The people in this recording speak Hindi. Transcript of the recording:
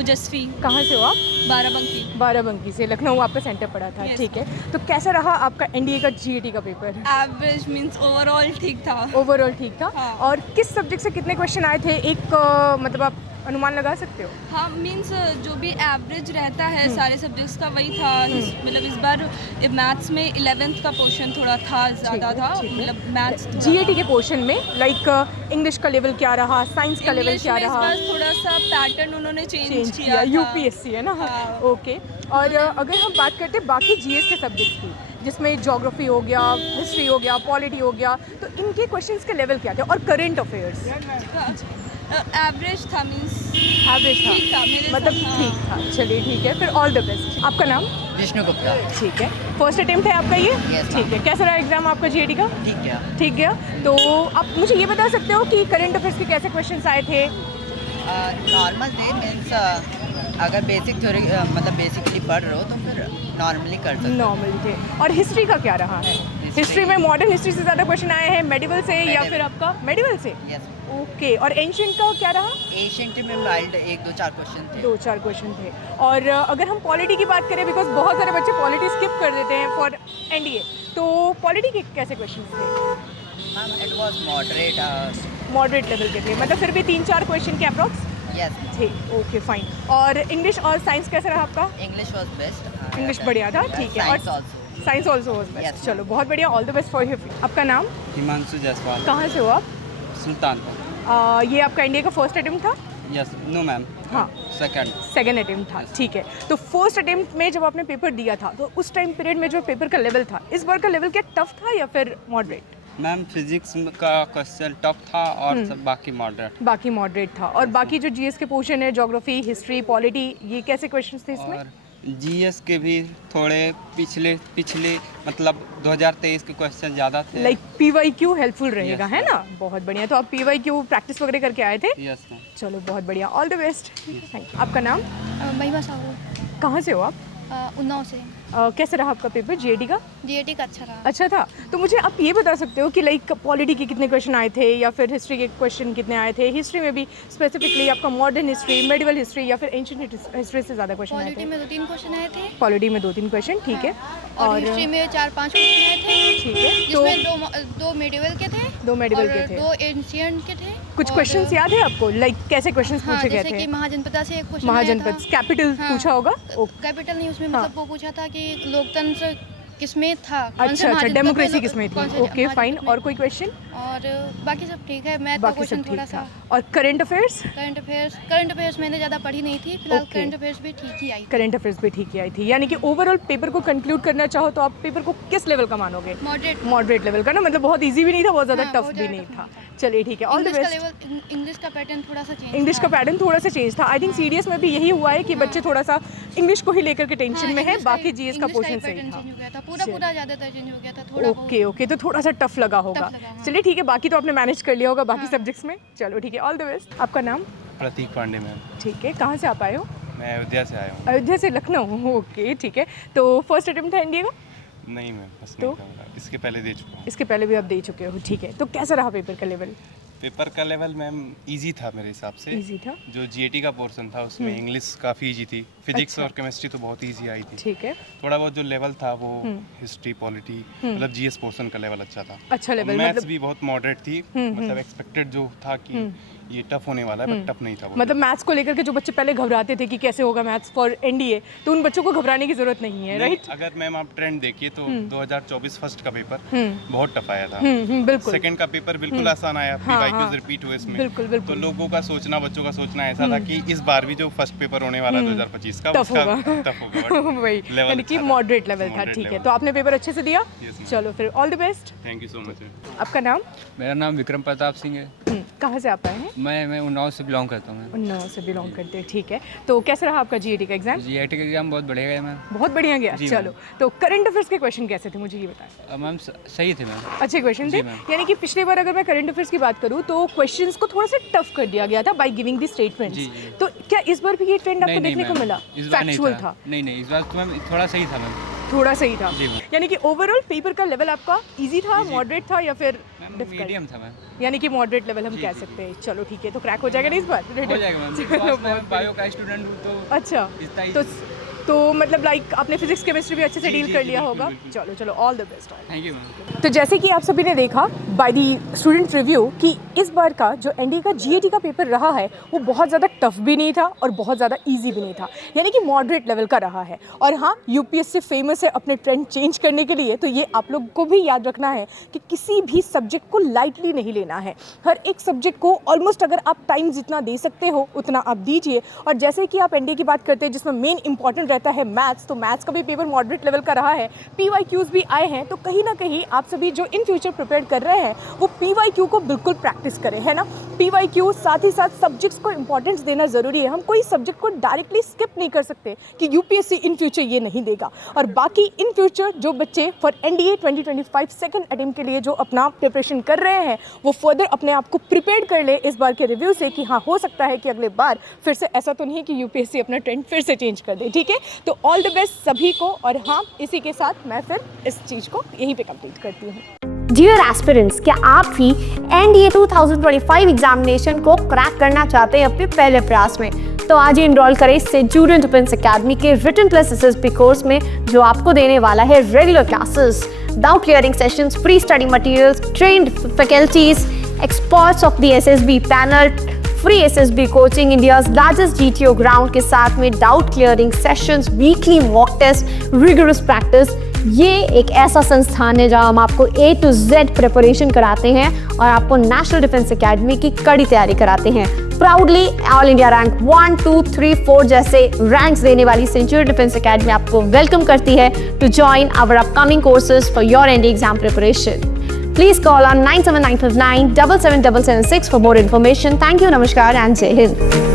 ओजस्वी। कहाँ से हो आप? बाराबंकी। बाराबंकी से। लखनऊ आपका सेंटर पड़ा था। Yes. ठीक है, तो कैसा रहा आपका एनडीए का जीएटी का पेपर? एवरेज मीन्स ओवरऑल ठीक था। ओवरऑल ठीक था। हाँ। और किस सब्जेक्ट से कितने क्वेश्चन आए थे, एक मतलब आप अनुमान लगा सकते हो? हाँ मीन्स जो भी एवरेज रहता है सारे सब्जेक्ट्स का वही था। मतलब इस बार मैथ्स में 11th का पोर्शन थोड़ा था, ज़्यादा था। मतलब मैथ्स जीएटी के पोर्शन में लाइक इंग्लिश का लेवल क्या रहा, साइंस का लेवल क्या इस रहा? बार थोड़ा सा पैटर्न उन्होंने चेंज किया था। यूपीएससी है ना? हाँ। ओके। और अगर हम बात करते हैं बाकी जीएस के सब्जेक्ट्स की, जिसमें ज्योग्राफी हो गया, हिस्ट्री हो गया, पॉलिटी हो गया, तो इनके क्वेश्चंस के लेवल क्या थे? और करंट अफेयर्स एवरेज था मीन्स एवरेज था, ठीक था मेरे मतलब साथ, हाँ। ठीक था। चलिए ठीक है, फिर ऑल द बेस्ट। आपका नाम? विष्णु गुप्ता। ठीक है, फर्स्ट अटेम्प्ट है आपका ये? Yes, ठीक है, कैसा रहा एग्जाम आपका जीएटी का? ठीक है। ठीक गया। तो आप मुझे ये बता सकते हो कि करंट अफेयर्स के कैसे क्वेश्चंस आए थे? नॉर्मल थे मीन्स अगर बेसिक थ्योरी मतलब बेसिकली पढ़ रहे हो तो फिर नॉर्मली कर सकते हो। नॉर्मल थे। और हिस्ट्री का क्या रहा है? हिस्ट्री में मॉडर्न हिस्ट्री से ज़्यादा क्वेश्चन आए हैं मेडिवल से या फिर आपका मेडिवल से? यस। ओके। और एंशिएंट का क्या रहा? एशियंट में वाइल्ड 1-2-4 क्वेश्चन थे। 2-4 क्वेश्चन थे। और अगर हम पॉलिटी की बात करें, बिकॉज बहुत सारे बच्चे पॉलिटी स्किप कर देते हैं फॉर एनडीए, तो पॉलिटी के कैसे क्वेश्चन थे? Ma'am it was moderate. Moderate level के थे, मतलब फिर भी 3-4 क्वेश्चन के अप्रॉक्स यस। थे। Okay fine. और इंग्लिश और साइंस कैसा रहा आपका? English was best. इंग्लिश बढ़िया था, ठीक है। और science also was best. Yes. चलो बहुत बढ़िया, all the best for your. आपका नाम? हिमांशु जायसवाल। कहाँ से हो आप? सुल्तानपुर। ये आपका इंडिया का फर्स्ट अटेम्प्ट था? यस। No ma'am. हाँ। सेकंड अटेम्प्ट था। ठीक है, तो फर्स्ट अटेम्प्ट में जब आपने पेपर दिया था तो उस टाइम पीरियड में जो पेपर का लेवल था, इस बार का लेवल क्या टफ था या फिर मॉडरेट? मैम फिजिक्स का क्वेश्चन टफ था और सब बाकी मॉडरेट। बाकी मॉडरेट था। और बाकी जो जीएस के पोर्शन है, ज्योग्राफी, हिस्ट्री, पॉलिटी, ये कैसे क्वेश्चंस थे इसमें? और जीएस के भी थोड़े पिछले मतलब 2023 के क्वेश्चन ज़्यादा थे। लाइक पीवाईक्यू हेल्पफुल रहेगा, Yes, है ना? बहुत बढ़िया। तो आप पीवाईक्यू प्रैक्टिस वगैरह करके आए थे? Yes ma'am. चलो बहुत बढ़िया, all the best. Thank you. आपका नाम? महिमा साहू। कहाँ से हो आप? उन्नाव से। कैसे रहा आपका पेपर जीएटी का? जीएटी का अच्छा रहा। अच्छा था। तो मुझे आप ये बता सकते हो कि लाइक पॉलिटी के कितने क्वेश्चन आए थे या फिर हिस्ट्री के क्वेश्चन कितने आए थे? हिस्ट्री में भी स्पेसिफिकली आपका मॉडर्न हिस्ट्री, मेडिवल हिस्ट्री या फिर एंशिएंट हिस्ट्री से ज़्यादा क्वेश्चन आए पॉलिटी थे? में 2-3 क्वेश्चन आए थे। पॉलिटी में 2-3 क्वेश्चन, ठीक है। और हिस्ट्री में 4-5 क्वेश्चन आए थे। ठीक है, तो जिसमें दो मेडिवल के थे। 2 मेडिवल के थे। 2 एंशिएंट के थे। कुछ और- क्वेश्चंस याद है आपको, लाइक कैसे क्वेश्चंस हाँ, पूछे गए जैसे थे? कि महाजनपदा से एक क्वेश्चन महाजनपद कैपिटल हाँ, पूछा होगा? कैपिटल नहीं, उसमें हाँ। मतलब वो पूछा था कि लोकतंत्र किसमें था, कौन से अच्छा, महाजनपद डेमोक्रेसी में- किसमें कौन थी? से ओके फाइन। महाजनपद में। और कोई क्वेश्चन? और बाकी सब ठीक है। मैथ का बाकी क्वेश्चन सब थोड़ा ठीक सा। था। और करंट अफेयर्स? करंट अफेयर्स मैंने ज़्यादा पढ़ी नहीं थी फिलहाल। Okay. करंट अफेयर्स भी ठीक ही आई थी। करंट अफेयर्स भी ठीक ही आई थी, यानी कि ओवरऑल पेपर को कंक्लूड करना चाहो तो आप पेपर को किस लेवल का मानोगे? मॉडरेट। मॉडरेट लेवल का ना, मतलब बहुत इजी भी नहीं था, बहुत ज़्यादा हाँ, टफ बहुत भी ज़्यादा नहीं tough था। नहीं चलिए ठीक है, ऑल द इंग्लिश का बेस्ट। लेवल, इंग्लिश का पैटर्न थोड़ा सा चेंज इंग्लिश का पैटर्न थोड़ा सा चेंज था। आई थिंक सीडीएस में भी यही हुआ है कि बच्चे थोड़ा सा इंग्लिश को ही लेकर के टेंशन में है, बाकी जीएस का पोर्शन सही था। चेंज हो गया था पूरा ज़्यादातर चेंज हो गया था थोड़ा। ओके ओके, तो थोड़ा सा टफ लगा होगा। लगा, हाँ। चलिए ठीक है, बाकी तो आपने मैनेज कर लिया होगा बाकी सब्जेक्ट्स में। चलो ठीक है, ऑल द बेस्ट। आपका नाम? प्रतीक पांडे मैम। ठीक है, कहाँ से आप आए हो? मैं अयोध्या से आया हूँ। अयोध्या से, लखनऊ। ओके ठीक है, तो फर्स्ट अटेम्प्ट था एनडीए का? नहीं मैम, बस तो? नहीं था। इसके पहले दे चुका हूँ। इसके पहले भी आप दे चुके हो, ठीक है। तो कैसा रहा पेपर का लेवल? पेपर का लेवल मैम इजी था मेरे हिसाब से। इजी था, जो जीएटी का पोर्शन था उसमें इंग्लिश काफ़ी इजी थी। फिजिक्स अच्छा। और केमिस्ट्री तो बहुत इजी आई थी। ठीक है। थोड़ा बहुत जो लेवल था वो हिस्ट्री, पॉलिटी, मतलब जीएस पोर्शन का लेवल अच्छा था। अच्छा लेवल, मैथ्स मतलब भी बहुत मॉडरेट थी। मतलब एक्सपेक्टेड जो था कि ये टफ होने वाला है, बट टफ नहीं था वो। मतलब मैथ्स को लेकर के जो बच्चे पहले घबराते थे कि कैसे होगा मैथ्स फॉर एनडीए, तो उन बच्चों को घबराने की जरूरत नहीं है, राइट? अगर मैम आप ट्रेंड देखिए तो 2024 फर्स्ट का पेपर बहुत टफ आया था। बिल्कुल। सेकंड का पेपर बिल्कुल आसान आया, पीवाईक्यूज रिपीट हुए इसमें। बिल्कुल, बिल्कुल। तो लोगों का सोचना, बच्चों का सोचना ऐसा था कि इस बार भी जो फर्स्ट पेपर होने वाला है 2025 का, टफ होगा। टफ होगा। वही, यानी कि मॉडरेट लेवल था, ठीक है। तो आपने पेपर अच्छे से दिया? चलो फिर all the best. Thank you so much. आपका नाम? मेरा नाम विक्रम प्रताप सिंह है। कहाँ से आप आए हैं? मैं उन्नाव से बिलोंग करता हूँ। उन्नाव से बिलोंग करते हैं, ठीक है। तो कैसा रहा आपका जीएटी का एग्जाम? जीआईटी का एग्जाम बहुत बढ़िया गया मैम। बहुत बढ़िया गया। जी, चलो, तो करंट अफेयर्स के क्वेश्चन कैसे थे, मुझे ये बताएं। मैम सही थे मैम। अच्छे क्वेश्चन थे, जी, मैम। यानी कि पिछले बार अगर मैं करंट अफेयर्स की बात करूँ तो क्वेश्चंस को थोड़ा सा टफ कर दिया गया था बाय गिविंग द स्टेटमेंट्स। जी, जी। तो क्या इस बार भी ये ट्रेंड आपको नहीं देखने को मैम, मिला? इस बार नहीं फैक्चुअल था? नहीं, इस बार तो मैम थोड़ा सही था मैम। थोड़ा सही था, जी, मैम। यानी कि ओवरऑल पेपर का लेवल आपका इजी था, मॉडरेट था या फिर? मैम मीडियम था मैम। यानी कि मॉडरेट लेवल हम कह सकते हैं। चलो ठीक है, तो क्रैक हो जाएगा ना इस बार? हो जाएगा मैम, चलो, मैं बायो का स्टूडेंट हूँ तो अच्छा, इतना ही। तो मतलब लाइक आपने फिजिक्स केमिस्ट्री भी अच्छे से जी, डील जी, कर जी, लिया बिल्कुल, होगा। बिल्कुल। चलो चलो, all the best. Thank you ma'am. तो जैसे कि आप सभी ने देखा बाय दी स्टूडेंट रिव्यू कि इस बार का जो एनडीए का जीएटी का पेपर रहा है वो बहुत ज़्यादा टफ भी नहीं था और बहुत ज़्यादा इजी भी नहीं था, यानी कि मॉडरेट लेवल का रहा है। और हाँ, यूपीएससी फेमस है अपने ट्रेंड चेंज करने के लिए, तो ये आप लोग को भी याद रखना है कि किसी भी सब्जेक्ट को लाइटली नहीं लेना है। हर एक सब्जेक्ट को ऑलमोस्ट अगर आप टाइम जितना दे सकते हो उतना आप दीजिए। और जैसे कि आप एनडीए की बात करते हैं जिसमें मेन इंपॉर्टेंट रहता है मैथ्स, तो मैथ्स का भी पेपर मॉडरेट लेवल का रहा है। पीवाईक्यूज भी आए हैं, तो कहीं ना कहीं आप सभी जो इन फ्यूचर प्रिपेयर कर रहे हैं वो पीवाईक्यू को बिल्कुल प्रैक्टिस करें, है ना। पीवाईक्यू साथ ही साथ सब्जेक्ट्स को इंपॉर्टेंस देना ज़रूरी है। हम कोई सब्जेक्ट को डायरेक्टली स्किप नहीं कर सकते कि यूपीएससी इन फ्यूचर ये नहीं देगा। और बाकी इन फ्यूचर जो बच्चे फॉर एनडीए 2025 सेकंड अटेम्प्ट के लिए जो अपना प्रिपरेशन कर रहे हैं वो फर्दर अपने आप को प्रिपेयर कर ले इस बार के रिव्यू से कि हाँ, हो सकता है कि अगले बार फिर से ऐसा तो नहीं कि यूपीएससी अपना ट्रेंड फिर से चेंज कर दे, ठीक है। तो ऑल द बेस्ट सभी को। और हाँ, इसी के साथ मैं फिर इस चीज़ को यहीं पे कंप्लीट करती हूँ। डियर एस्पिरेंट्स, क्या आप भी एनडीए 2025 एग्जामिनेशन को क्रैक करना चाहते हैं अपने पहले प्रयास में? तो आज ही इनरोल करें सेंचुरियन डिफेंस एकेडमी के रिटन प्लस एसएसबी कोर्स में, जो आपको देने वाला है regular classes, doubt clearing sessions, free study materials, trained faculties, experts of the SSB panel, free SSB coaching, India's largest GTO ground के साथ में doubt clearing sessions, weekly mock test, rigorous practice. ये एक ऐसा संस्थान है जहां हम आपको A to Z प्रिपरेशन कराते हैं और आपको नेशनल डिफेंस एकेडमी की कड़ी तैयारी कराते हैं। प्राउडली ऑल इंडिया रैंक 1, 2, 3, 4 जैसे रैंक्स देने वाली सेंचुरियन डिफेंस एकेडमी आपको वेलकम करती है to join our upcoming courses for your NDA exam preparation. Please call on 97959 77776 for more information. Thank you, Namaskar and Jai Hind.